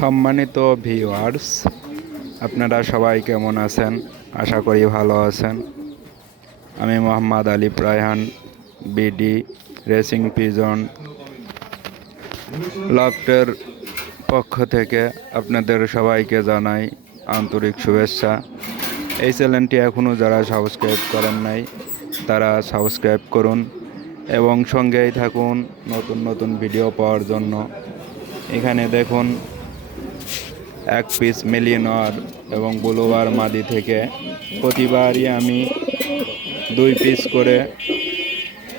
সম্মানিত ভিউয়ার্স, আপনারা সবাই কেমন আছেন? আশা করি ভালো আছেন। আমি মোহাম্মদ আলিফ রায়হান, বিডি রেসিং পিজন লফটের পক্ষ থেকে আপনাদের সবাইকে জানাই আন্তরিক শুভেচ্ছা। এই চ্যানেলটি এখনও যারা সাবস্ক্রাইব করেন নাই তারা সাবস্ক্রাইব করুন এবং সঙ্গেই থাকুন নতুন নতুন ভিডিও পাওয়ার জন্য। এখানে দেখুন এক পিস মিলিয়নর এবং ব্লুবার মাদি থেকে প্রতিবারই আমি 2 পিস করে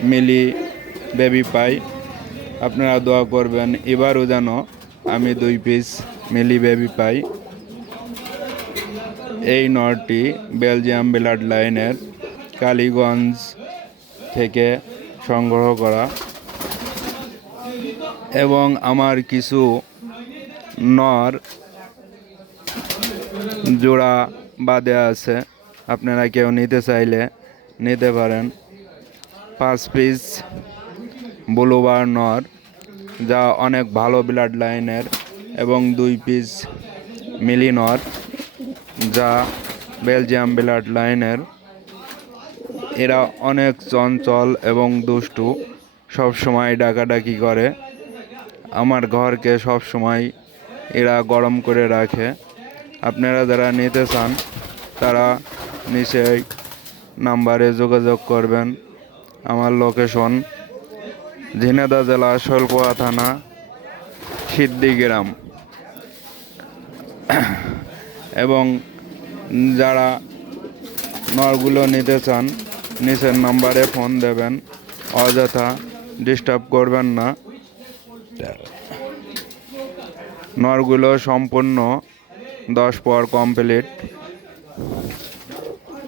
মিলি বেবি পাই। আপনারা দোয়া করবেন এবারও যেন আমি 2 পিস মিলি বেবি পাই। এই নরটি বেলজিয়াম ব্লাড লাইনের কালীগঞ্জ থেকে সংগ্রহ করা এবং আমার কিছু নর জোড়া বাদে আছে। আপনারা কেউ নিতে চাইলে নিতে পারেন। 5 পিস ব্লুবার নর যা অনেক ভালো ব্লাড লাইনের এবং 2 পিস মিলি নর যা বেলজিয়াম ব্লাড লাইনের। এরা অনেক চঞ্চল এবং দুষ্টু, সবসময় ডাকাডাকি করে। আমার ঘরকে সবসময় এরা গরম করে রাখে। আপনারা যারা নিতে চান তারা নিচেই নাম্বারে যোগাযোগ করবেন। আমার লোকেশন ঝিনাইদহ জেলা শৈলকুপা থানা সিদ্দিগ্রাম। এবং যারা নরগুলো নিতে চান নিচের নাম্বারে ফোন দেবেন, অযথা ডিস্টার্ব করবেন না। নরগুলো সম্পূর্ণ 10 পর কমপ্লিট।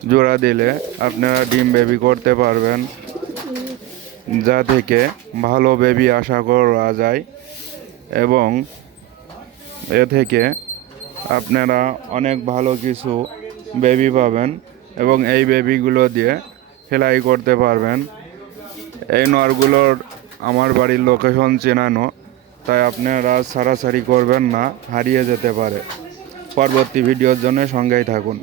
জোড়া দিলে আপনারা ডিম বেবি করতে পারবেন, যা থেকে ভালো বেবি আশা করা যায় এবং এ থেকে আপনারা অনেক ভালো কিছু বেবি পাবেন এবং এই বেবিগুলো দিয়ে সেলাই করতে পারবেন। এই নরগুলোর আমার বাড়ির লোকেশন চেনানো, তাই আপনারা ছাড়াছাড়ি করবেন না, হারিয়ে যেতে পারে। পরবর্তী ভিডিওর জন্য সঙ্গেই থাকুন।